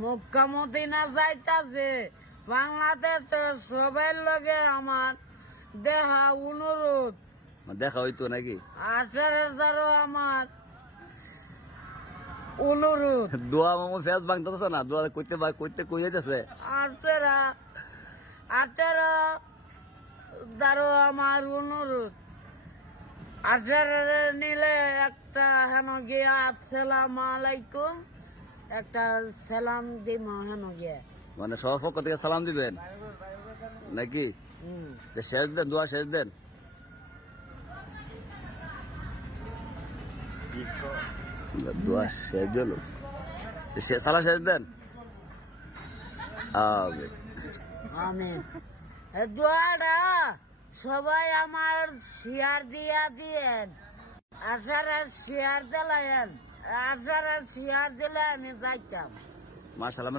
Mecca Medina যাইতাছে বাংলাদেশের সবাই লগে আমার দেখা অনুরোধ। দেখা হইতো নাকি? 18,000 আমার অনুরোধ। দোয়া মামু ফেস ভাঙতেছে না, দোয়া কইতে কই যাইতেছে। 18,000 আমার অনুরোধ। 18 নিলে একটা হেন গিয়া আসসালামু আলাইকুম একটা সালাম দিম হেন গিয়া। মানে সবার পক্ষ থেকে সালাম দিবেন নাকি? শেষ দেন, দোয়া শেষ দেন। দোয়া শেষ দিল, সালা শেষ দেন। আমিন। দোয়াটা সবাই আমার শেয়ার দিয়া দিয়েন। 18 শেয়ার দিলেন, 18 শেয়ার দিলে আমি যাইতাম। মাশাআল্লাহ।